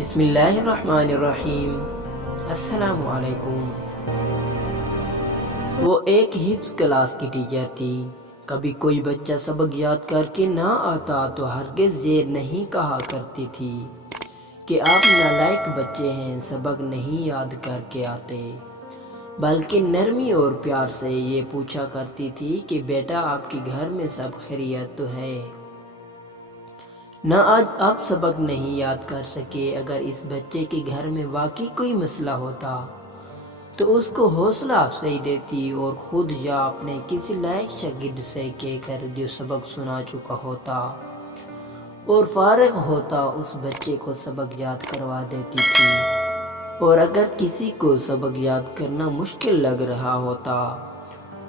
بسم اللہ الرحمن الرحیم۔ السلام علیکم۔ وہ ایک حفظ کلاس کی ٹیچر تھی۔ کبھی کوئی بچہ سبق یاد کر کے نہ آتا تو ہرگز یہ نہیں کہا کرتی تھی کہ آپ نالائق بچے ہیں، سبق نہیں یاد کر کے آتے، بلکہ نرمی اور پیار سے یہ پوچھا کرتی تھی کہ بیٹا آپ کے گھر میں سب خیریت تو ہے؟ نہ آج آپ سبق نہیں یاد کر سکے۔ اگر اس بچے کے گھر میں واقعی کوئی مسئلہ ہوتا تو اس کو حوصلہ افزائی دیتی اور خود یا اپنے کسی لائق شاگرد سے کہہ کر جو سبق سنا چکا ہوتا اور فارغ ہوتا اس بچے کو سبق یاد کروا دیتی تھی۔ اور اگر کسی کو سبق یاد کرنا مشکل لگ رہا ہوتا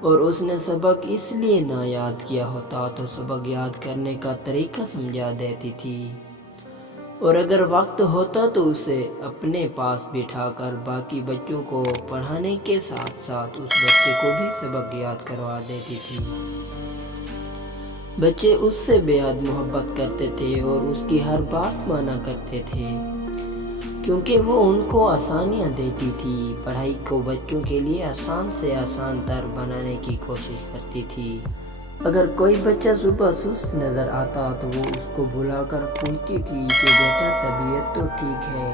اور اس نے سبق اس لیے نہ یاد کیا ہوتا تو سبق یاد کرنے کا طریقہ سمجھا دیتی تھی، اور اگر وقت ہوتا تو اسے اپنے پاس بٹھا کر باقی بچوں کو پڑھانے کے ساتھ ساتھ اس بچے کو بھی سبق یاد کروا دیتی تھی۔ بچے اس سے بے حد محبت کرتے تھے اور اس کی ہر بات مانا کرتے تھے، کیونکہ وہ ان کو آسانیاں دیتی تھی۔ پڑھائی کو بچوں کے لیے آسان سے آسان تر بنانے کی کوشش کرتی تھی۔ اگر کوئی بچہ صبح سست نظر آتا تو وہ اس کو بلا کر پوچھتی تھی کہ بیٹا طبیعت تو ٹھیک ہے،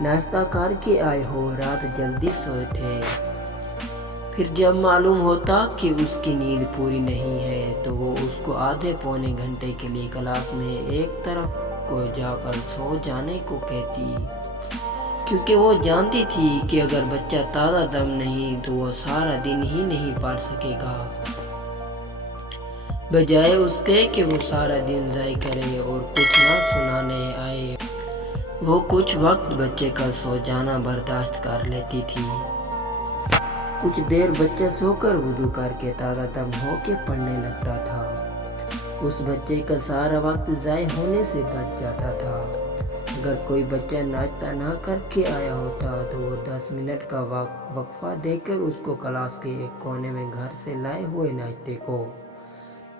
ناشتہ کر کے آئے ہو، رات جلدی سوئے تھے؟ پھر جب معلوم ہوتا کہ اس کی نیند پوری نہیں ہے تو وہ اس کو آدھے پونے گھنٹے کے لیے کلاس میں ایک طرف کو جا کر سو جانے کو کہتی، کیونکہ وہ جانتی تھی کہ اگر بچہ تازہ دم نہیں تو وہ سارا دن ہی نہیں پڑھ سکے گا، بجائے اس کے کہ وہ سارا دن ضائع کرے اور کچھ نہ سنانے آئے وہ کچھ وقت بچے کا سو جانا برداشت کر لیتی تھی۔ کچھ دیر بچہ سو کر وضو کر کے تازہ دم ہو کے پڑھنے لگتا تھا۔ اس بچے کا سارا وقت ضائع ہونے سے بچ جاتا تھا۔ اگر کوئی بچہ ناشتہ نہ کر کے آیا ہوتا تو وہ 10 منٹ کا وقفہ دے کر اس کو کلاس کے ایک کونے میں گھر سے لائے ہوئے ناشتے کو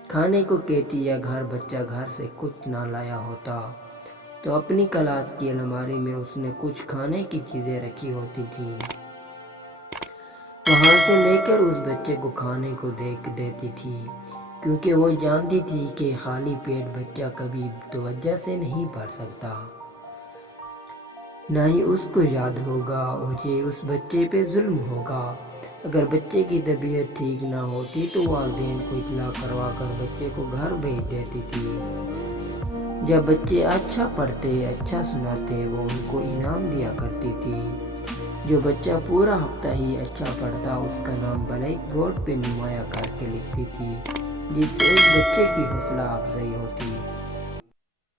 کھانے کو کہتی، یا گھر بچہ گھر سے کچھ نہ لایا ہوتا تو اپنی کلاس کی الماری میں اس نے کچھ کھانے کی چیزیں رکھی ہوتی تھی، وہاں سے لے کر اس بچے کو کھانے کو دیتی تھی، کیونکہ وہ جانتی تھی کہ خالی پیٹ بچہ کبھی توجہ سے نہیں پڑھ سکتا، نہ ہی اس کو یاد ہوگا، اور یہ اس بچے پہ ظلم ہوگا۔ اگر بچے کی طبیعت ٹھیک نہ ہوتی تو والدین کو اطلاع کروا کر بچے کو گھر بھیج دیتی تھی۔ جب بچے اچھا پڑھتے، اچھا سناتے، وہ ان کو انعام دیا کرتی تھی۔ جو بچہ پورا ہفتہ ہی اچھا پڑھتا اس کا نام بلیک بورڈ پہ نمایاں کر کے لکھتی تھی، جس سے اس بچے کی حوصلہ افزائی ہوتی۔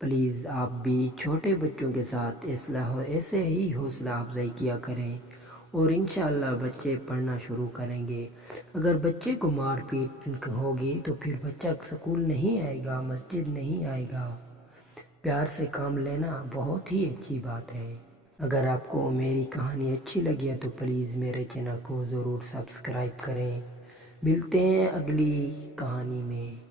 پلیز آپ بھی چھوٹے بچوں کے ساتھ ایسے ہی حوصلہ افزائی کیا کریں اور انشاءاللہ بچے پڑھنا شروع کریں گے۔ اگر بچے کو مار پیٹ ہوگی تو پھر بچہ سکول نہیں آئے گا، مسجد نہیں آئے گا۔ پیار سے کام لینا بہت ہی اچھی بات ہے۔ اگر آپ کو میری کہانی اچھی لگی ہے تو پلیز میرے چینل کو ضرور سبسکرائب کریں۔ ملتے ہیں اگلی کہانی میں۔